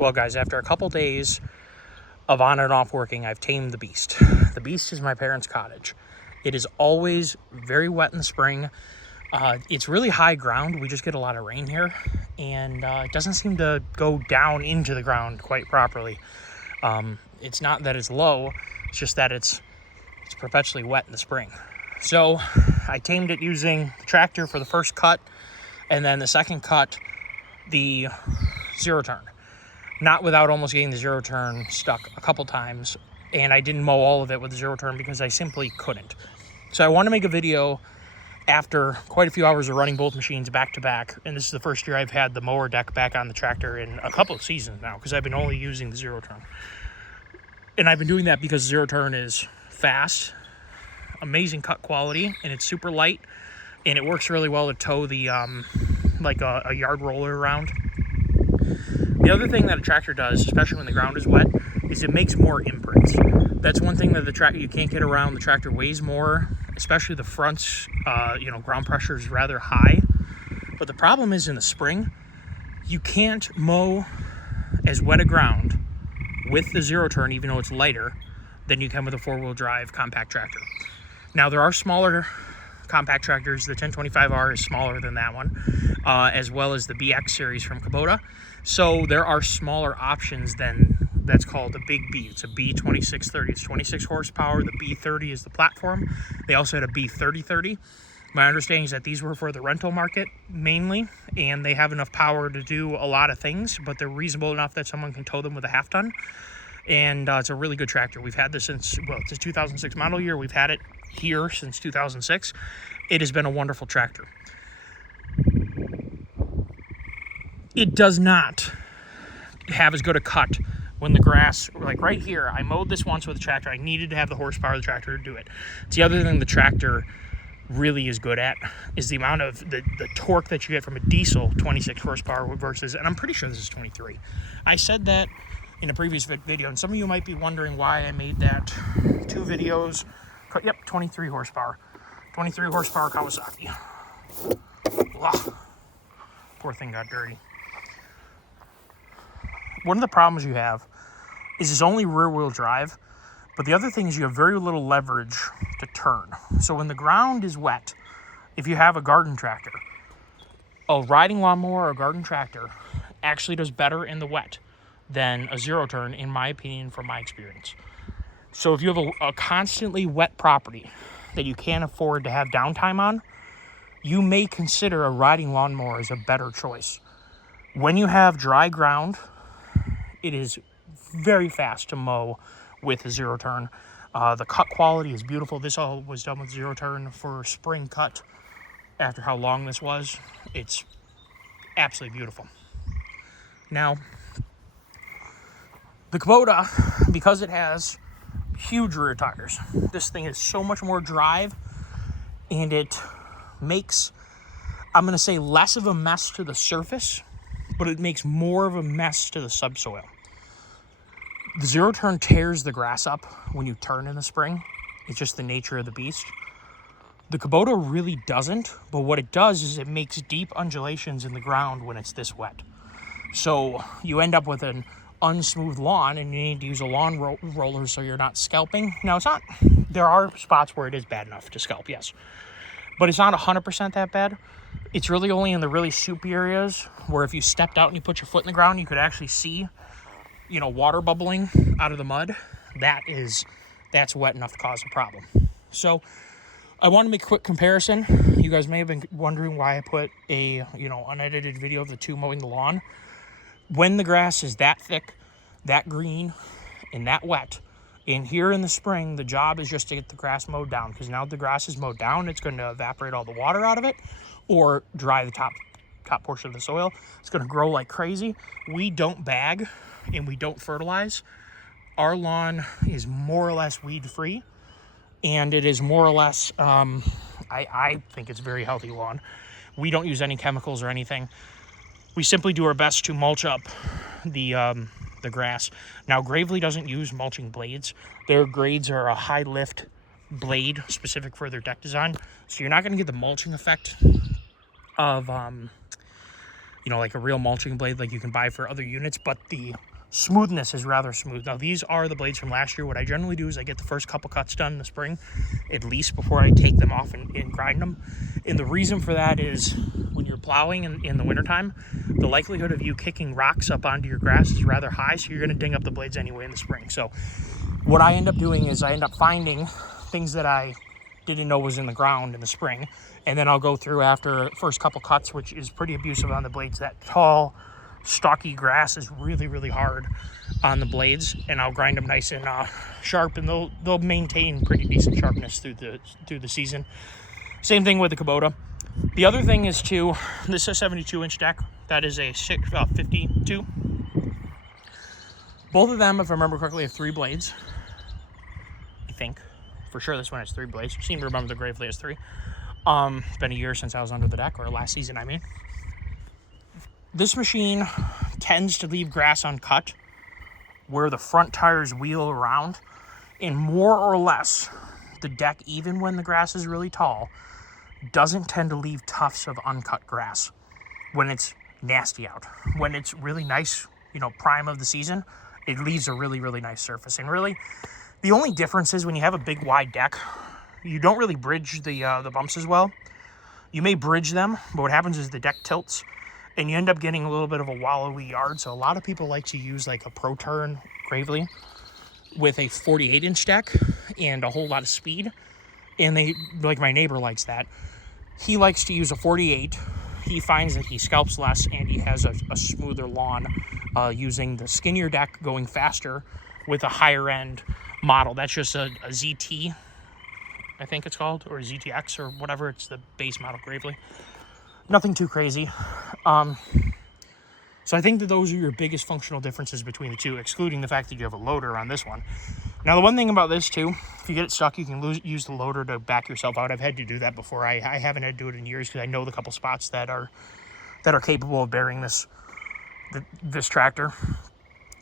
Well, guys, after a couple days of on and off working, I've tamed the beast. The beast is my parents' cottage. It is always very wet in the spring. It's really high ground. We just get a lot of rain here, and it doesn't seem to go down into the ground quite properly. It's not that it's low, it's just that it's perpetually wet in the spring. So I tamed it using the tractor for the first cut, and then the second cut, the zero turn. Not without almost getting the zero turn stuck a couple times, and I didn't mow all of it with the zero turn because I simply couldn't. So I want to make a video after quite a few hours of running both machines back to back, and this is the first year I've had the mower deck back on the tractor in a couple of seasons now, because I've been only using the zero turn. And I've been doing that because zero turn is fast, amazing cut quality, and it's super light, and it works really well to tow the like a yard roller around. The other thing that a tractor does, especially when the ground is wet, is it makes more imprints. That's one thing that the tractor you can't get around. The tractor weighs more, especially the fronts. Ground pressure is rather high. But the problem is in the spring, you can't mow as wet a ground with the zero turn, even though it's lighter, than you can with a four-wheel drive compact tractor. Now, there are smaller compact tractors. The 1025R is smaller than that one, as well as the BX series from Kubota. So there are smaller options than that's called a Big B. It's a B2630. It's 26 horsepower. The B30 is the platform. They also had a B3030. My understanding is that these were for the rental market mainly, and they have enough power to do a lot of things, but they're reasonable enough that someone can tow them with a half ton. And it's a really good tractor. We've had this since, it's a 2006 model year. We've had it here since 2006. It has been a wonderful tractor. It does not have as good a cut when the grass, like right here, I mowed this once with a tractor. I needed to have the horsepower of the tractor to do it. It's the other thing the tractor really is good at is the amount of the torque that you get from a diesel 26 horsepower versus, and I'm pretty sure this is 23. I said that in a previous video, and some of you might be wondering why I made that 2 videos. Yep, 23 horsepower. 23 horsepower Kawasaki. Ugh. Poor thing got dirty. One of the problems you have is it's only rear-wheel drive, but the other thing is you have very little leverage to turn. So when the ground is wet, if you have a garden tractor, a riding lawnmower or a garden tractor actually does better in the wet than a zero turn, in my opinion, from my experience. So if you have a constantly wet property that you can't afford to have downtime on, you may consider a riding lawnmower as a better choice. When you have dry ground, it is very fast to mow with a zero turn. The cut quality is beautiful. This all was done with zero turn for spring cut. After how long this was, it's absolutely beautiful. Now, the Kubota, because it has huge rear tires, this thing is so much more drive, and it makes, I'm going to say, less of a mess to the surface, but it makes more of a mess to the subsoil. The zero turn tears the grass up when you turn in the spring. It's just the nature of the beast. The Kubota really doesn't, but what it does is it makes deep undulations in the ground when it's this wet. So you end up with an unsmooth lawn, and you need to use a lawn roller so you're not scalping. Now, it's not, there are spots where it is bad enough to scalp, yes, but it's not 100% that bad. It's really only in the really soupy areas where if you stepped out and you put your foot in the ground, you could actually see, water bubbling out of the mud. That's wet enough to cause a problem. So I want to make a quick comparison. You guys may have been wondering why I put a, unedited video of the two mowing the lawn. When the grass is that thick, that green, and that wet, and here in the spring, the job is just to get the grass mowed down, because now the grass is mowed down, it's going to evaporate all the water out of it or dry the top portion of the soil. It's going to grow like crazy. We don't bag and we don't fertilize. Our lawn is more or less weed-free, and it is more or less, I think it's a very healthy lawn. We don't use any chemicals or anything. We simply do our best to mulch up the grass. Now, Gravely doesn't use mulching blades. Their grades are a high lift blade specific for their deck design. So you're not going to get the mulching effect of, like a real mulching blade like you can buy for other units. But the Smoothness is rather smooth. Now, these are the blades from last year. What I generally do is I get the first couple cuts done in the spring, at least before I take them off and grind them. And the reason for that is when you're plowing in the wintertime, the likelihood of you kicking rocks up onto your grass is rather high, so you're going to ding up the blades anyway in the spring. So what I end up doing is I end up finding things that I didn't know was in the ground in the spring, and then I'll go through after the first couple cuts, which is pretty abusive on the blades. That tall, stocky grass is really, really hard on the blades, and I'll grind them nice and sharp, and they'll maintain pretty decent sharpness through the season. Same thing with the Kubota. The other thing is too, this is a 72-inch deck. That is a 52. Both of them, if I remember correctly, have 3 blades. I think. For sure this one has 3 blades. I seem to remember the Gravely has 3. It's been a year since I was under the deck, or last season, I mean. This machine tends to leave grass uncut where the front tires wheel around, and more or less the deck, even when the grass is really tall, doesn't tend to leave tufts of uncut grass when it's nasty out. When it's really nice, prime of the season, it leaves a really, really nice surface. And really, the only difference is when you have a big wide deck, you don't really bridge the bumps as well. You may bridge them, but what happens is the deck tilts, and you end up getting a little bit of a wallowy yard. So a lot of people like to use like a Pro Turn Gravely with a 48-inch deck and a whole lot of speed. And they, like my neighbor likes that. He likes to use a 48. He finds that he scalps less and he has a smoother lawn using the skinnier deck, going faster with a higher end model. That's just a ZT, I think it's called, or ZTX or whatever. It's the base model Gravely. Nothing too crazy. So I think that those are your biggest functional differences between the two, excluding the fact that you have a loader on this one. Now, the one thing about this too, if you get it stuck, you can use the loader to back yourself out. I've had to do that before. I haven't had to do it in years because I know the couple spots that are capable of bearing this tractor.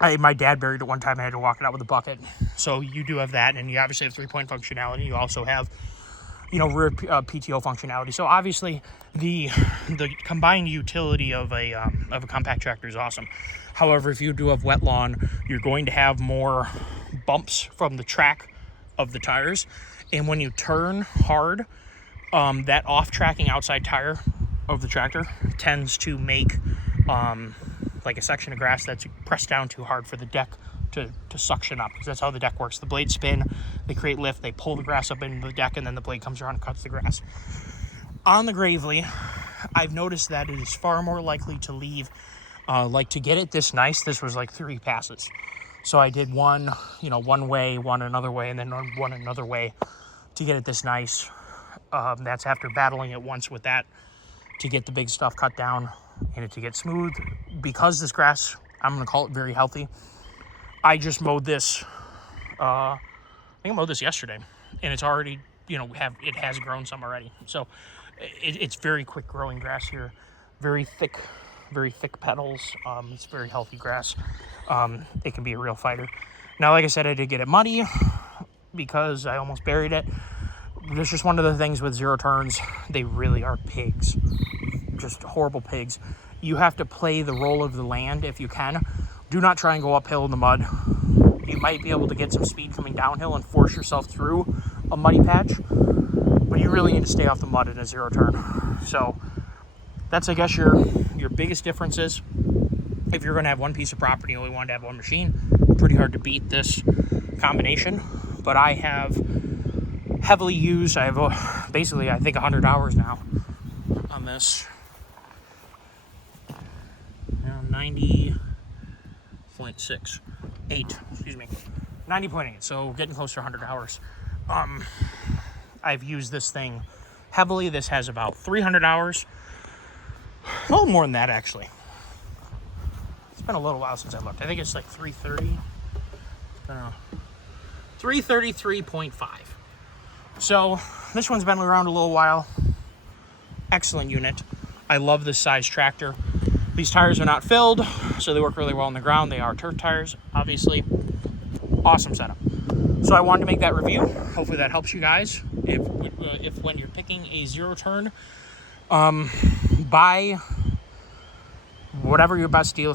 My dad buried it one time. I had to walk it out with a bucket. So you do have that, and you obviously have 3-point functionality. You also have rear PTO functionality. So obviously the combined utility of a compact tractor is awesome. However, if you do have wet lawn, you're going to have more bumps from the track of the tires. And when you turn hard, that off-tracking outside tire of the tractor tends to make like a section of grass that's pressed down too hard for the deck to suction up, because that's how the deck works. The blades spin, they create lift, they pull the grass up into the deck, and then the blade comes around and cuts the grass. On the Gravely, I've noticed that it is far more likely to leave, to get it this nice, this was like 3 passes. So I did one way, one another way, and then one another way to get it this nice. That's after battling it once with that to get the big stuff cut down and it to get smooth. Because this grass, I'm going to call it very healthy, I just mowed this, I think I mowed this yesterday, and it's already, it has grown some already. So it's very quick growing grass here, very thick petals. It's very healthy grass. It can be a real fighter. Now, like I said, I did get it muddy because I almost buried it. There's just one of the things with zero turns, they really are pigs, just horrible pigs. You have to play the role of the land if you can. Do not try and go uphill in the mud. You might be able to get some speed coming downhill and force yourself through a muddy patch, but you really need to stay off the mud in a zero turn. So that's, I guess, your biggest differences. If you're going to have one piece of property and only want to have one machine, pretty hard to beat this combination. But I have heavily used, I have basically, I think, 100 hours now on this. 90.6, 90.8, so getting close to 100 hours. I've used this thing heavily. This has about 300 hours. A little more than that, actually. It's been a little while since I looked. I think it's like 330. 333.5. So this one's been around a little while. Excellent unit. I love this size tractor. These tires are not filled, so they work really well on the ground. They are turf tires, obviously. Awesome setup. So I wanted to make that review. Hopefully that helps you guys. If when you're picking a zero turn, buy whatever your best dealer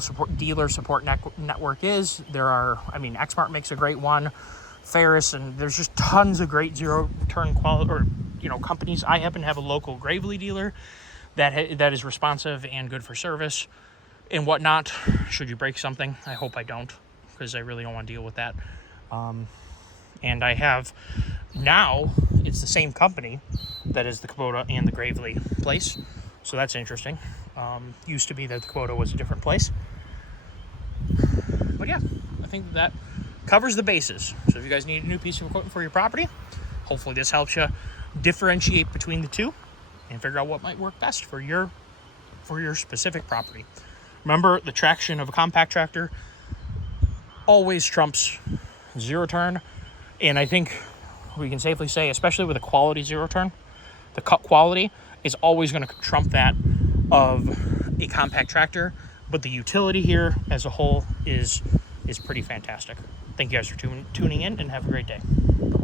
support network is. There are, I mean, Exmart makes a great one, Ferris, and there's just tons of great zero turn companies. I happen to have a local Gravely dealer that is responsive and good for service and whatnot. Should you break something, I hope I don't, because I really don't want to deal with that. And I have now, it's the same company that is the Kubota and the Gravely place, so that's interesting. Used to be that the Kubota was a different place. But yeah, I think that covers the bases. So if you guys need a new piece of equipment for your property, hopefully this helps you differentiate between the two and figure out what might work best for your specific property. Remember, the traction of a compact tractor always trumps zero turn, and I think we can safely say, especially with a quality zero turn, the cut quality is always going to trump that of a compact tractor, but the utility here as a whole is pretty fantastic. Thank you guys for tuning in, and have a great day.